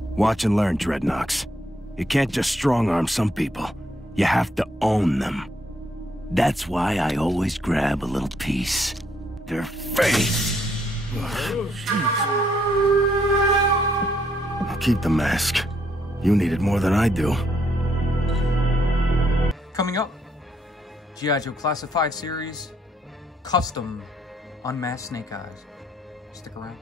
Watch and learn, Dreadnoks. You can't just strong-arm some people. You have to own them. That's why I always grab a little piece. Their face. I'll keep the mask. You need it more than I do. Coming up, G.I. Joe Classified Series, Custom Unmasked Snake Eyes. Stick around.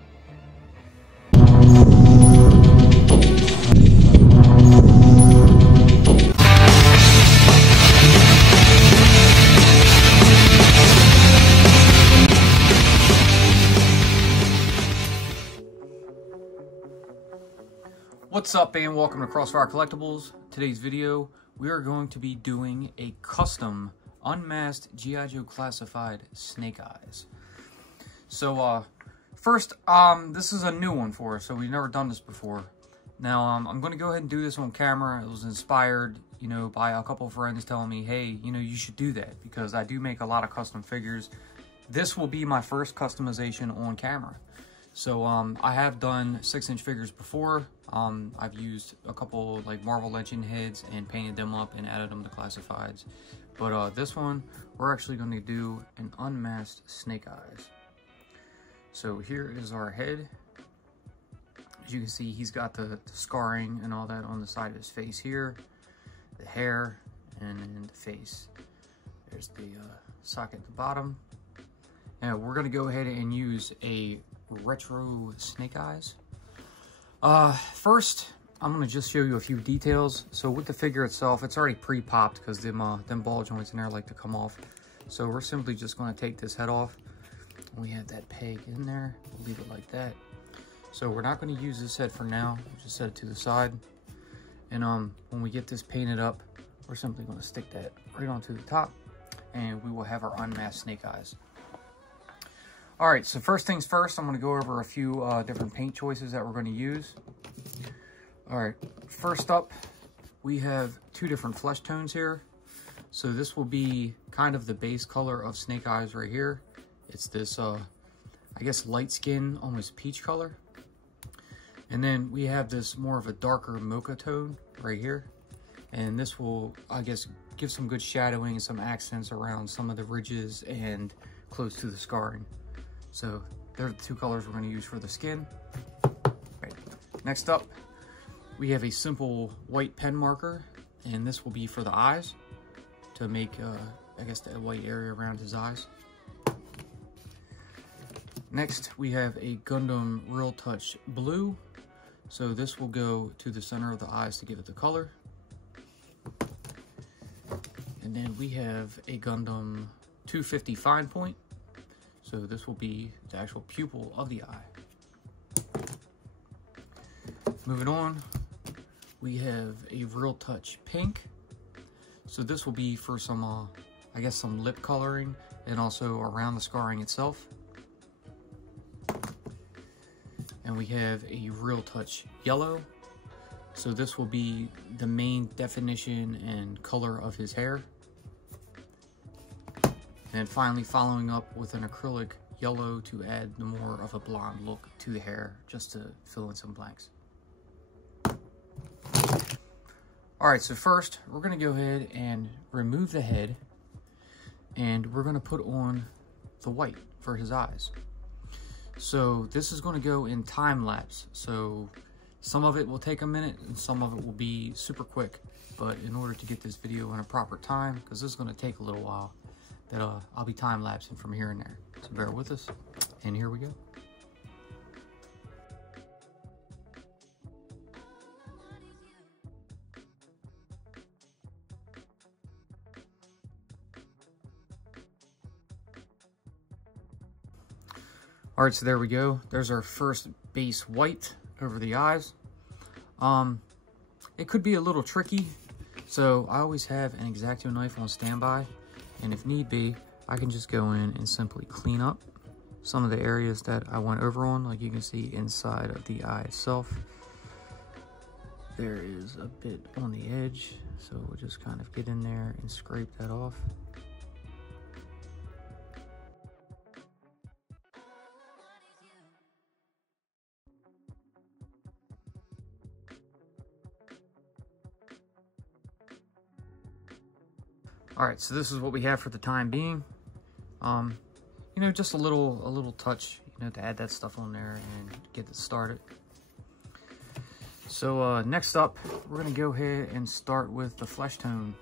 What's up, and welcome to Crossfire Collectibles. Today's video, we are going to be doing a custom unmasked G.I. Joe Classified Snake Eyes. So, first, this is a new one for us, so we've never done this before. Now, I'm going to go ahead and do this on camera. It was inspired, by a couple of friends telling me, hey, you should do that, because I do make a lot of custom figures. This will be my first customization on camera. So, I have done 6-inch figures before. I've used a couple like Marvel Legend heads and painted them up and added them to classifieds. But this one, we're actually going to do an unmasked Snake Eyes. So here is our head. As you can see, he's got the scarring and all that on the side of his face here. The hair and then the face. There's the socket at the bottom. Now we're going to go ahead and use a retro Snake Eyes. First, I'm going to just show you a few details. So with the figure itself, it's already pre-popped because them ball joints in there like to come off. So we're simply just going to take this head off. We have that peg in there. We'll leave it like that. So we're not going to use this head for now. We'll just set it to the side. And when we get this painted up, we're simply going to stick that right onto the top. And we will have our unmasked Snake Eyes. Alright, so first things first, I'm going to go over a few different paint choices that we're going to use. Alright, first up, we have two different flesh tones here. So this will be kind of the base color of Snake Eyes right here. It's this, I guess, light skin, almost peach color. And then we have this more of a darker mocha tone right here. And this will, I guess, give some good shadowing and some accents around some of the ridges and close to the scarring. So they're the two colors we're going to use for the skin. Right. Next up, we have a simple white pen marker, and this will be for the eyes to make, I guess, the white area around his eyes. Next, we have a Gundam Real Touch blue. So this will go to the center of the eyes to give it the color. And then we have a Gundam 250 fine point. So this will be the actual pupil of the eye. Moving on, we have a Real Touch pink. So this will be for some, I guess, some lip coloring and also around the scarring itself. And we have a Real Touch yellow. So this will be the main definition and color of his hair. And finally, following up with an acrylic yellow to add more of a blonde look to the hair, just to fill in some blanks. Alright, so first, we're going to go ahead and remove the head, and we're going to put on the white for his eyes. So this is going to go in time lapse, so some of it will take a minute, and some of it will be super quick. But in order to get this video in a proper time, because this is going to take a little while, that I'll be time-lapsing from here and there. So bear with us, and here we go. Alright, so there we go. There's our first base white over the eyes. It could be a little tricky, so I always have an X-Acto knife on standby. And if need be, I can just go in and simply clean up some of the areas that I went over on. Like you can see inside of the eye itself, there is a bit on the edge. So we'll just kind of get in there and scrape that off. All right, so this is what we have for the time being. You know, just a little touch, you know, to add that stuff on there and get it started. So next up, we're gonna go ahead and start with the flesh tone.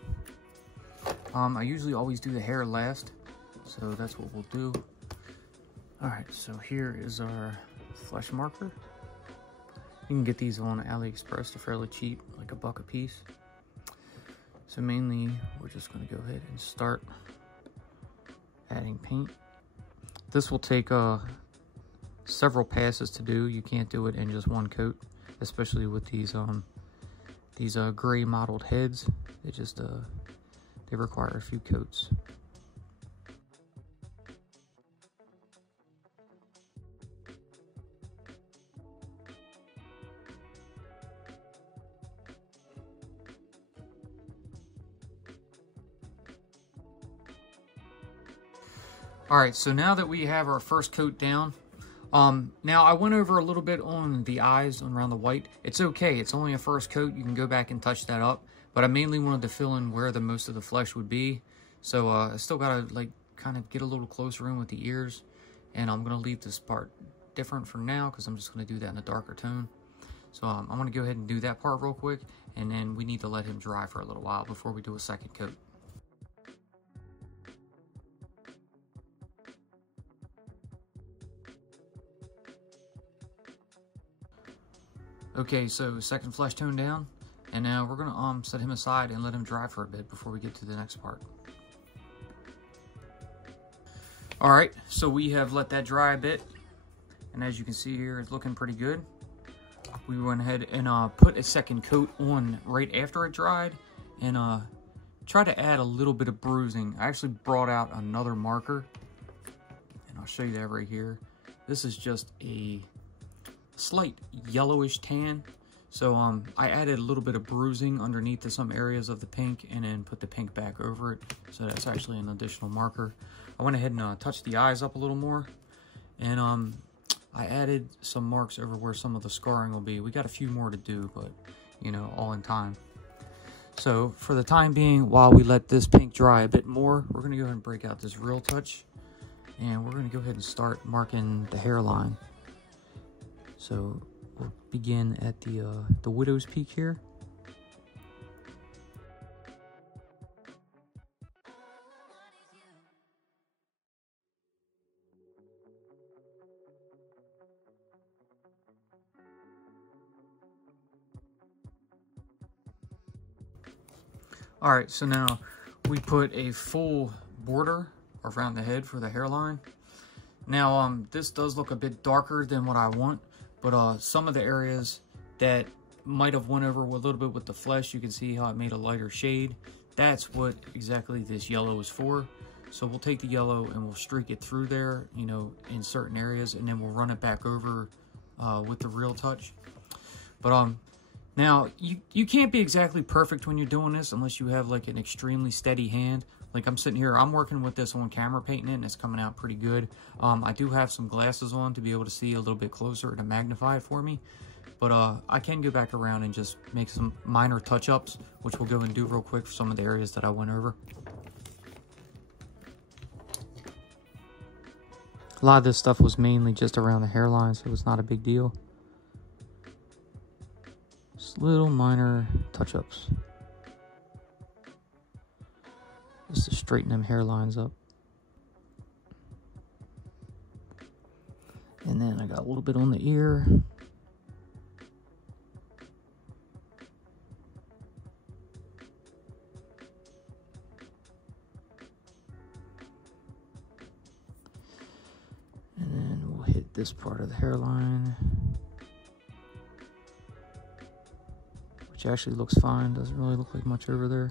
I usually always do the hair last, so that's what we'll do. All right, so here is our flesh marker. You can get these on AliExpress, they're fairly cheap, like $1 a piece. So mainly, we're just gonna go ahead and start adding paint. This will take several passes to do. You can't do it in just one coat, especially with these gray mottled heads. They just they require a few coats. All right, so now that we have our first coat down, now I went over a little bit on the eyes around the white. It's okay, it's only a first coat. You can go back and touch that up, but I mainly wanted to fill in where the most of the flesh would be. So I still gotta like kind of get a little closer in with the ears, and I'm gonna leave this part different for now because I'm just gonna do that in a darker tone. So I'm gonna go ahead and do that part real quick, and then we need to let him dry for a little while before we do a second coat. Okay, so second flesh tone down, and now we're gonna set him aside and let him dry for a bit before we get to the next part. All right, so we have let that dry a bit, and as you can see here, it's looking pretty good. We went ahead and put a second coat on right after it dried, and try to add a little bit of bruising. I actually brought out another marker, and I'll show you that right here. This is just a slight yellowish tan, so I added a little bit of bruising underneath to some areas of the pink and then put the pink back over it, so that's actually an additional marker. I went ahead and touched the eyes up a little more, and I added some marks over where some of the scarring will be. We got a few more to do, but you know, all in time. So for the time being, while we let this pink dry a bit more, we're gonna go ahead and break out this Real Touch, and we're gonna go ahead and start marking the hairline. So we'll begin at the widow's peak here. All right, so now we put a full border around the head for the hairline. Now this does look a bit darker than what I want, but some of the areas that might have went over a little bit with the flesh, you can see how it made a lighter shade. That's what exactly this yellow is for. So we'll take the yellow and we'll streak it through there, you know, in certain areas, and then we'll run it back over with the Real Touch. But now you can't be exactly perfect when you're doing this unless you have like an extremely steady hand. Like I'm sitting here, I'm working with this on camera painting it, and it's coming out pretty good. I do have some glasses on to be able to see a little bit closer to magnify it for me. But I can go back around and just make some minor touch-ups, which we'll go and do real quick for some of the areas that I went over. A lot of this stuff was mainly just around the hairline, so it's not a big deal. Just little minor touch-ups. Just to straighten them hairlines up. And then I got a little bit on the ear. And then we'll hit this part of the hairline, which actually looks fine. Doesn't really look like much over there.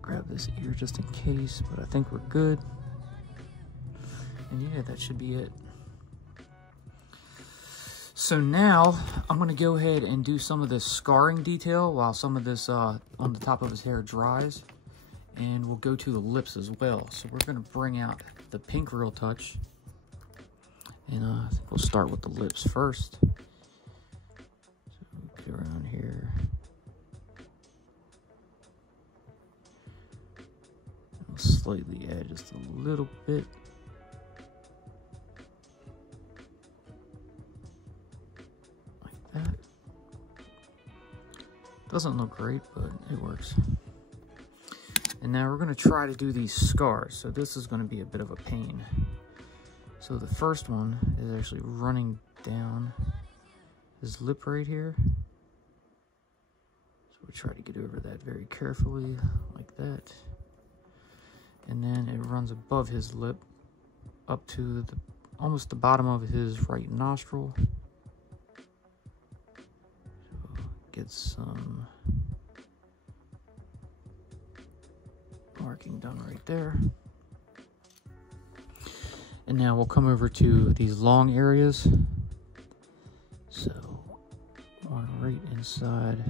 Grab this ear just in case, but I think we're good. And yeah, that should be it. So now I'm gonna go ahead and do some of this scarring detail while some of this on the top of his hair dries. And we'll go to the lips as well. So we're gonna bring out the pink Real Touch. And I think we'll start with the lips first. So we'll get around here. slightly add just a little bit. Like that. Doesn't look great, but it works. And now we're going to try to do these scars. So this is going to be a bit of a pain. So the first one is actually running down his lip right here. So we try to get over that very carefully, like that. And then it runs above his lip up to almost the bottom of his right nostril. So get some marking done right there. And now we'll come over to these long areas. So one right inside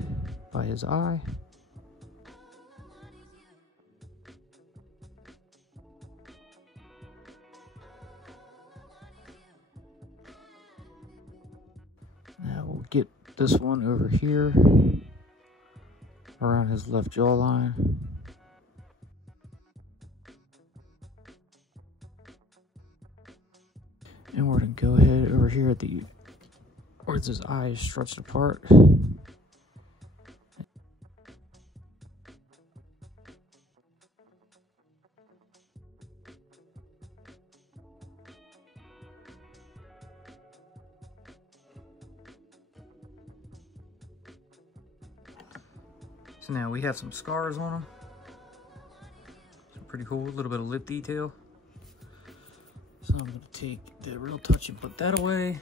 by his eye. Now we'll get this one over here around his left jawline. And we're gonna go ahead over here at the where his eye is stretched apart. So now we have some scars on him. So pretty cool, a little bit of lip detail. So I'm going to take the Real Touch and put that away.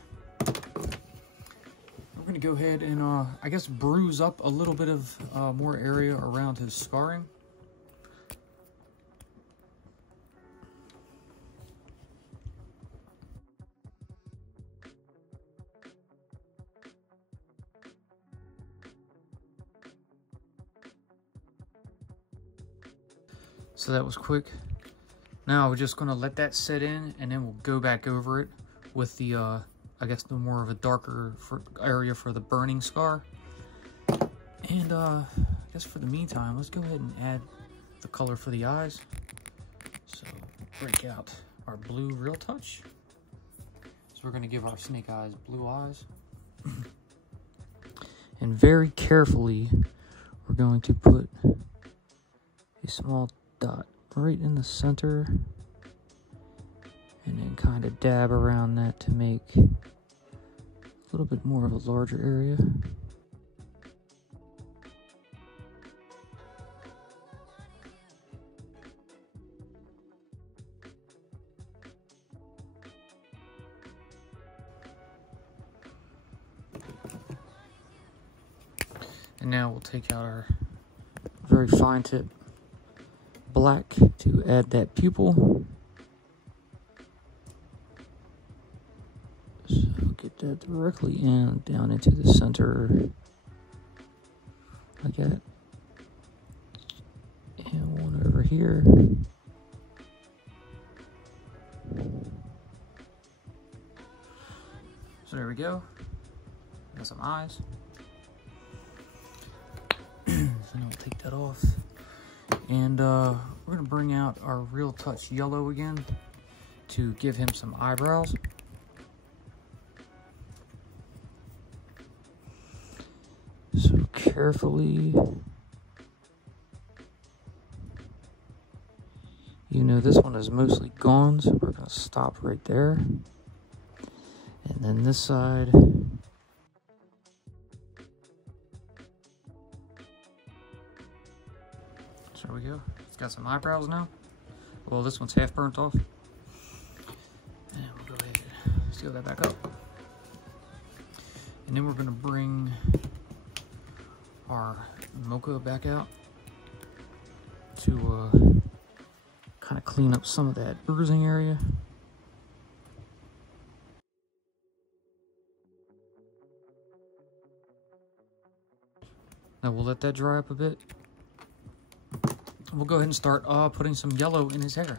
We're going to go ahead and, I guess, bruise up a little bit of more area around his scarring. So that was quick. Now we're just gonna let that set in, and then we'll go back over it with the, I guess, the more of a darker area for the burning scar. And I guess for the meantime, let's go ahead and add the color for the eyes. So break out our blue Real Touch. So we're gonna give our snake eyes blue eyes. And very carefully, we're going to put a small dot right in the center, and then kind of dab around that to make a little bit more of a larger area. And now we'll take out our very fine tip black to add that pupil. So get that directly in, down into the center, like that. And one over here. So there we go. Got some eyes. So now we'll take that off. And we're going to bring out our Real Touch yellow again to give him some eyebrows. So carefully, you know this one is mostly gone, so we're going to stop right there. And then this side. There we go. It's got some eyebrows now. Well, this one's half burnt off. And we'll go ahead and seal that back up. And then we're going to bring our mocha back out to kind of clean up some of that bruising area. Now we'll let that dry up a bit. We'll go ahead and start putting some yellow in his hair.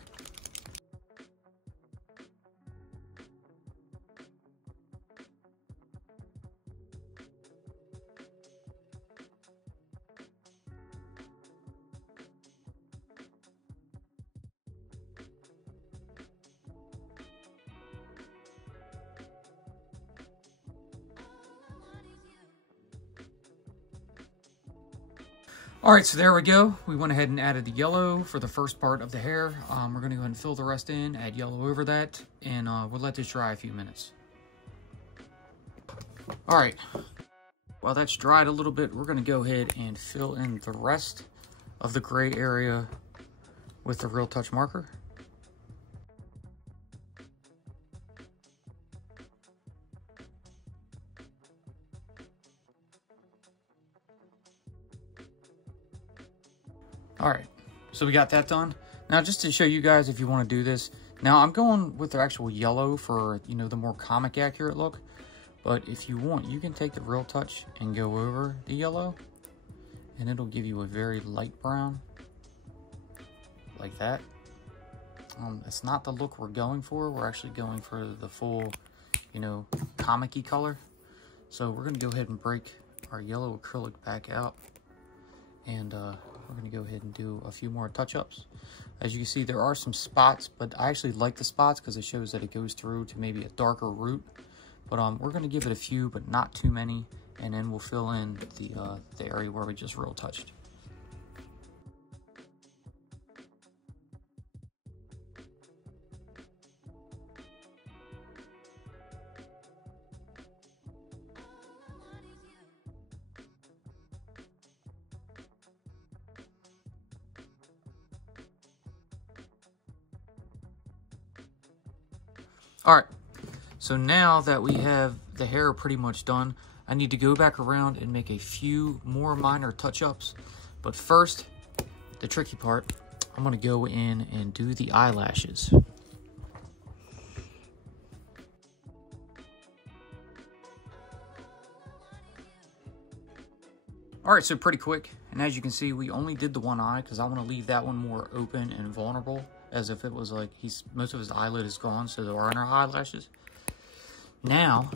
All right, so there we go. We went ahead and added the yellow for the first part of the hair. We're gonna go ahead and fill the rest in, add yellow over that, and we'll let this dry a few minutes. All right, while that's dried a little bit, we're gonna go ahead and fill in the rest of the gray area with the Real Touch marker. All right, so we got that done. Now, just to show you guys if you want to do this, now I'm going with the actual yellow for, you know, the more comic accurate look. But if you want, you can take the Real Touch and go over the yellow, and it'll give you a very light brown, like that. It's not the look we're going for. We're actually going for the full, you know, comic-y color. So we're gonna go ahead and break our yellow acrylic back out, and we're gonna go ahead and do a few more touch-ups. As you can see, there are some spots, but I actually like the spots because it shows that it goes through to maybe a darker root. But we're gonna give it a few, but not too many, and then we'll fill in the area where we just Real Touched. All right, so now that we have the hair pretty much done, I need to go back around and make a few more minor touch-ups. But first, the tricky part, I'm gonna go in and do the eyelashes. All right, so pretty quick. And as you can see, we only did the one eye because I want to leave that one more open and vulnerable, as if it was like most of his eyelid is gone, so there are no eyelashes. Now,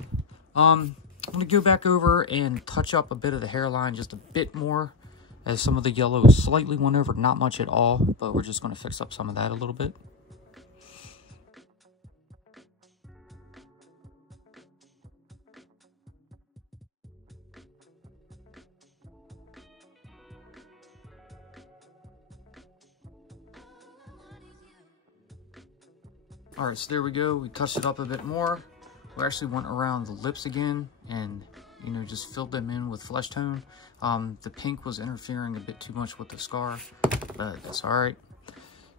I'm gonna go back over and touch up a bit of the hairline just a bit more, as some of the yellow is slightly went over, not much at all, but we're just gonna fix up some of that a little bit. All right, so there we go. We touched it up a bit more. We actually went around the lips again and, you know, just filled them in with flesh tone. The pink was interfering a bit too much with the scar, but that's all right.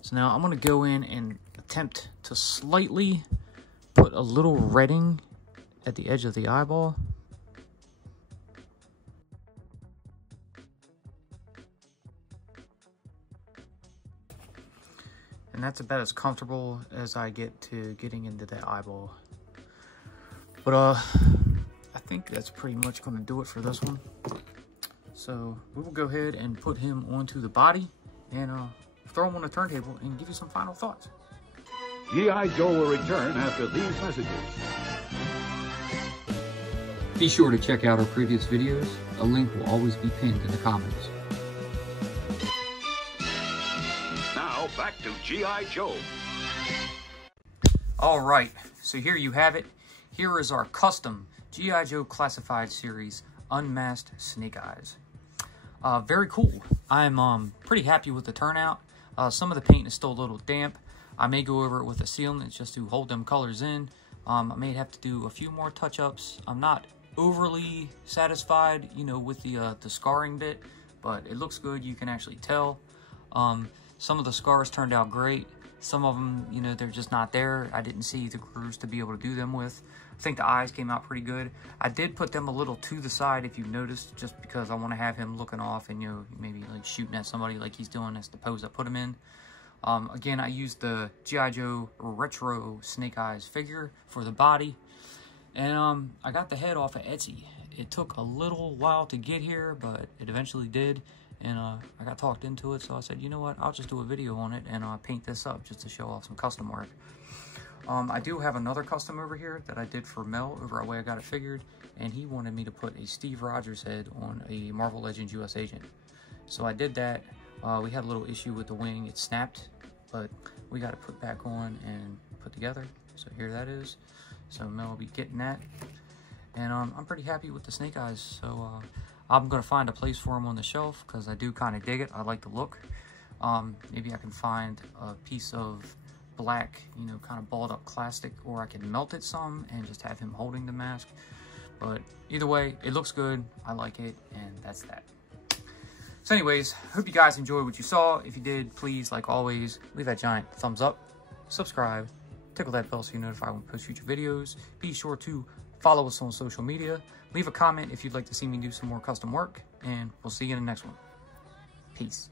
So now I'm gonna go in and attempt to slightly put a little redding at the edge of the eyeball. And that's about as comfortable as I get to getting into that eyeball. But I think that's pretty much gonna do it for this one. So we will go ahead and put him onto the body and throw him on the turntable and give you some final thoughts. G.I. Joe will return after these messages. Be sure to check out our previous videos. A link will always be pinned in the comments. Now back to G.I. Joe. All right, so here you have it. Here is our custom G.I. Joe Classified Series Unmasked Snake Eyes. Very cool. I'm pretty happy with the turnout. Some of the paint is still a little damp. I may go over it with a sealant just to hold them colors in. I may have to do a few more touch-ups. I'm not overly satisfied, you know, with the scarring bit, but it looks good. You can actually tell. Some of the scars turned out great. Some of them, you know, they're just not there. I didn't see the grooves to be able to do them with. I think the eyes came out pretty good. I did put them a little to the side, if you noticed, just because I want to have him looking off and, you know, maybe like shooting at somebody like he's doing. That's the pose I put him in. Again, I used the G.I. Joe Retro Snake Eyes figure for the body. And I got the head off of Etsy. It took a little while to get here, but it eventually did. And I got talked into it, so I said, you know what, I'll just do a video on it and paint this up just to show off some custom work. I do have another custom over here that I did for Mel over at Way I Got It Figured, and he wanted me to put a Steve Rogers head on a Marvel Legends US agent. So I did that. We had a little issue with the wing. It snapped, but we got it put back on and put together. So here that is. So Mel will be getting that. And I'm pretty happy with the snake eyes. So I'm going to find a place for him on the shelf because I do kind of dig it. I like the look. Maybe I can find a piece of black, you know, kind of balled up plastic, or I can melt it some and just have him holding the mask. But either way, it looks good. I like it, and that's that. So anyways, hope you guys enjoyed what you saw. If you did, please, like always, leave that giant thumbs up, subscribe, tickle that bell so you're notified when we post future videos. Be sure to follow us on social media. Leave a comment if you'd like to see me do some more custom work, and we'll see you in the next one. Peace.